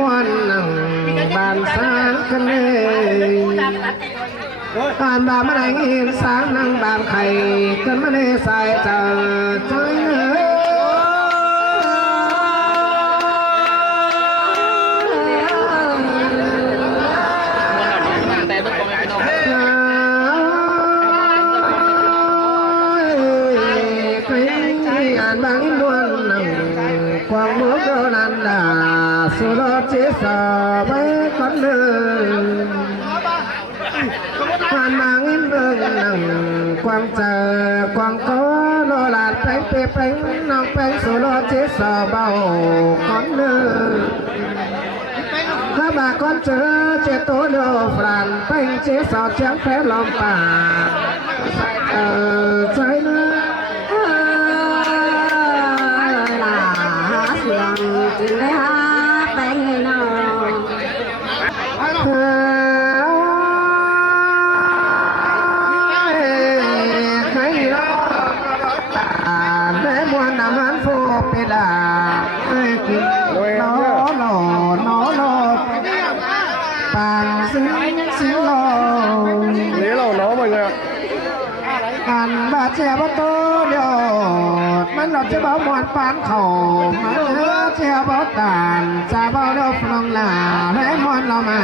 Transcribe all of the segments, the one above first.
มวนหนังบานสางกันเลยบานบานมาได้ยินสางนั่งบานไข่กันมาได้ใส่เจอใจเลยบางอินดวนนังความมือโดนันดาสุรจิตสบายคนเดินผ่านบางอินเบิงนังความเจอความโคโลลาดแปงเปแปงน้องแปงสุรจิตสบายคนเดินถ้าบาคนเจอเจตัวโยฟรันแปงเจสอดเชียงแฝงลมป่าใจนะจึงได้หาไปให้น้องใครร้องได้มวนน้ำมันฟูไปด่ากินน้อหล่อน้อหล่อปานซึ้งซึ้งหล่อเลี้ยเราน้อไปเลยอันบาดเจ็บตัวเดียวมันหลอดจะเบามวนปานเข่าเจ้าบ่ตานจะบ่ดอกลองลาให้มวนเราใหม่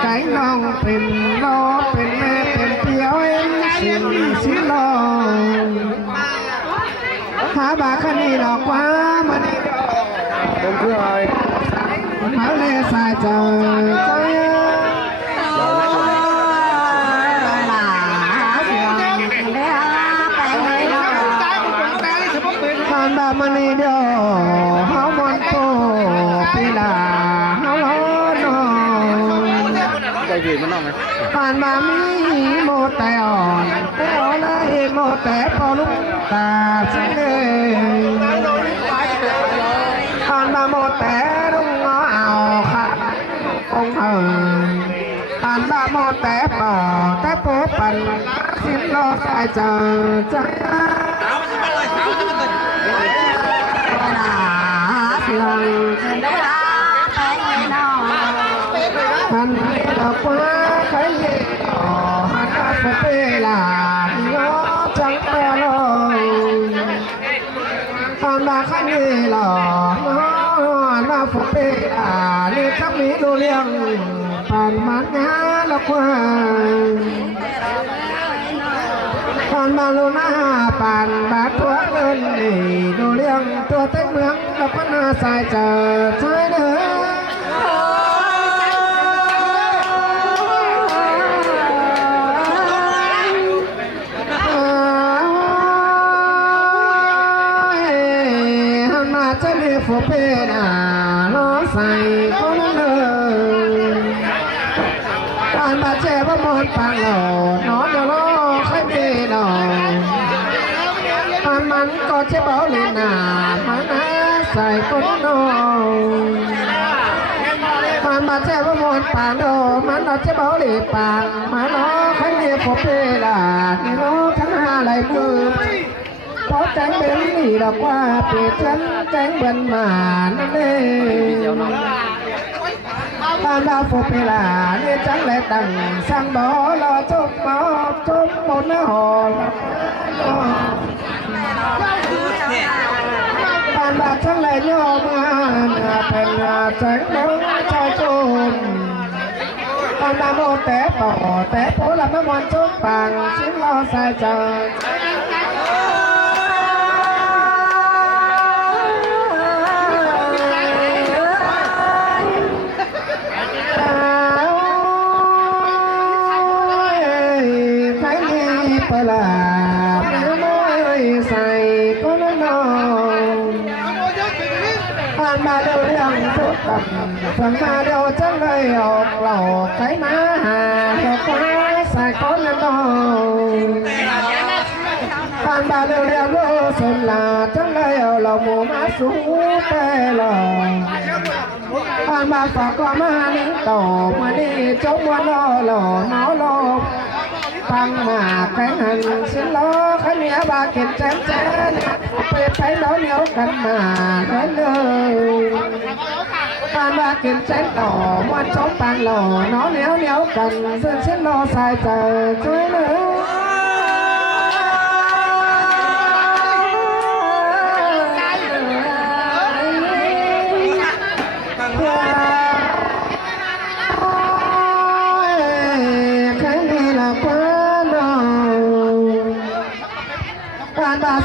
ใจน้องเป็นโลเป็นแม่เป็นเปียวเอ็นสิ่งสิลองหาบาคันนี้ดอกว่ามันผมคืออะไรเขาเลยสายใจบามันนี่เดียวเฮามันโตปีลาเฮาโนใจผิดมันน้องไหมผ่านมามีโมแต่อ่อนแต่อ่อนเลยโมแต่พอลุกตาสิเล่ผ่านมาโมแต่ลุงง้อเอาค่ะองเอ๋ยผ่านมาโมแต่ป่อแต่โป๊ปันสิ้นรอสายเจอใจหันดอกว่าใครเลี้ยหันมาเปลาย้อจังตลอดหันมาใครเลี้ยหันมาเปลาเลี้ยทับมีดูเลี้ยงผ่านมันงาดอกว่าผ่านมาลูน่าผ่านบาดตัวเงินนี่ดูเลี้ยงตัวเต็มเมืองแล้วก็น่าสายเจอใช่เด้อจะมีฝนเป็นล้อใส่คนเลยผ่านบาดเจ็บว่ามอนปางหล่อนอนเดี๋ยวล้อใครไม่นอนผ่านมันก็จะเบาเลยหนามันใส่คนนอนผ่านบาดเจ็บว่ามอนปางโดมันเราจะเบาเลยปางมาล้อใครมีฝนเป็นนี่ล้อทั้งห้าไหลมือเพราะแจ้งเป็นนี่ดอกว่าเปลี่ยนฉันแจ้งเบิ่นมานั่นเองตามดาวฝุเปลาเนี่ยจังเลยตั้งสั่งบ่อรอจุกหมอจุกบนหอตามดาวจังเลยโยมาเป็นแจ้งเบิ่งใจจุนตามดาวโมแต่ป่อแต่โผล่ละมะมวนจุกปังชิ้นรอสายใจปลาไม่ใส่ก็น้องผ่านมาเดี๋ยวเรื่องทุกข์ผ่านมาเดี๋ยวจังเลยออกหลอกใครมาหาเดี๋ยวก็ใส่ก็น้องผ่านมาเดี๋ยวเรื่องรู้สนลาจังเลยเอาเราหมูมาสู้แต่หลอกผ่านมาฝากก็มาลิ้นต่อมาดีจงวันรอหล่อหนอหลอกฟังมาแข่งหันสิล้อขเนียบาเก็บแจมแจนไปล้อเหนียวกันมาเรื่อย ผ่านมากินเส้นต่อมันชมปางหล่อน้อเหนียวเหนียวกันซึ่งเส้นรอสายเจอช่วยเหลือ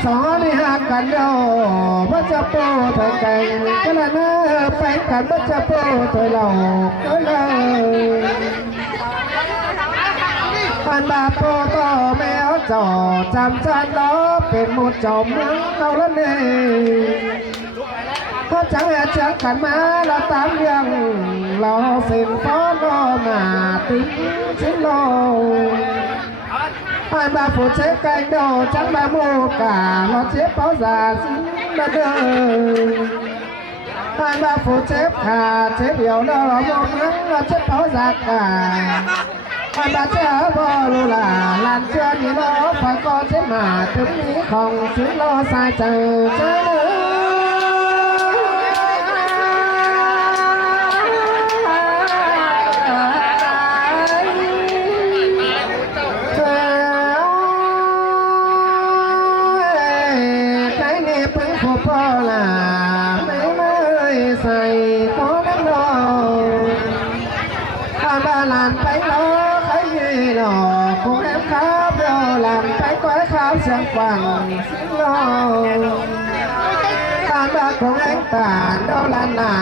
สองนี่หักกันโยบัจโปเธอไก่ก็ละเนื้อไปกันบัจโปเธอเราก็เลยพันบาโปต่อแมวจอจำชันล้อเป็นหมุดจอมเอาละเนเขาจังแอบเชื่อกันมาเราตามยังเราสิ่งฟ้อนรอมาติ้งชิ้นโลhai ba phụ chế canh đầu trắng ba mô cả nó chế báo già xin ba đời hai ba phụ chế hà chế biểu đó là một nắng nó chế báo già cả hai ba chế ở bò lù là làm chưa như nó phải có chế mà tướng ý không xứng lo sai chờ chế nữaพ่อlà mấy mới xài có đám đồ ba làm bánh nó thấy gì đó cũng em khóc rồi làm bánh quái khóc sang quảng xin lo ba cũng anh tàn đâu là nà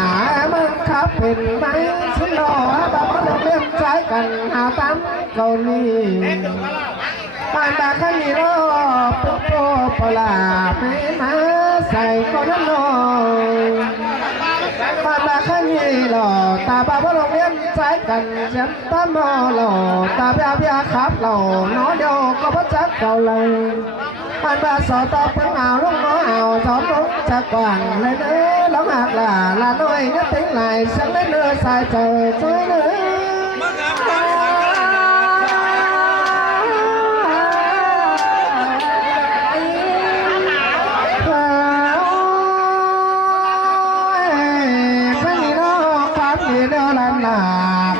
em khóc hình máy xin lo ba có được đêm trái cần hào tắm cầu ly ba cái gì đó bố là mấy máใส่ก็น้ำนองตาข้านี่หล่อตาบ้าบ่ลงเลี้ยงใจกันเสียงตาหม้อหล่อตาเบียขับหล่อน้อเดียวก็พัดจักเก่าเลยพันบาสอตอเพิ่งเอาลูกน้อเอาสอนลูกจะกว่างเลยเนื้อร้องหักล่ะลาน้อยนัดติ้งไหลเสียงเล่นเนื้อสายเจอช่วยเนื้อ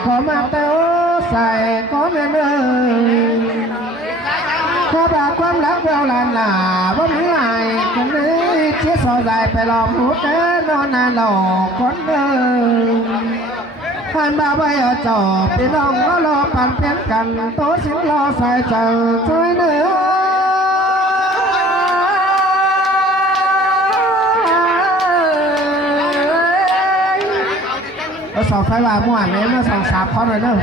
có mà tao xài có nên có bà quan lắc vào là bấm lại con ấy chiếc sò dài phải lòm hút cái nó là lò con hai ba bây ở trò bên lòng nó lo bàn phiến cằn tố xin lo xài chờ chơi nữa sò phải bà mua ảnh em nó sò sạp khó rồi đâu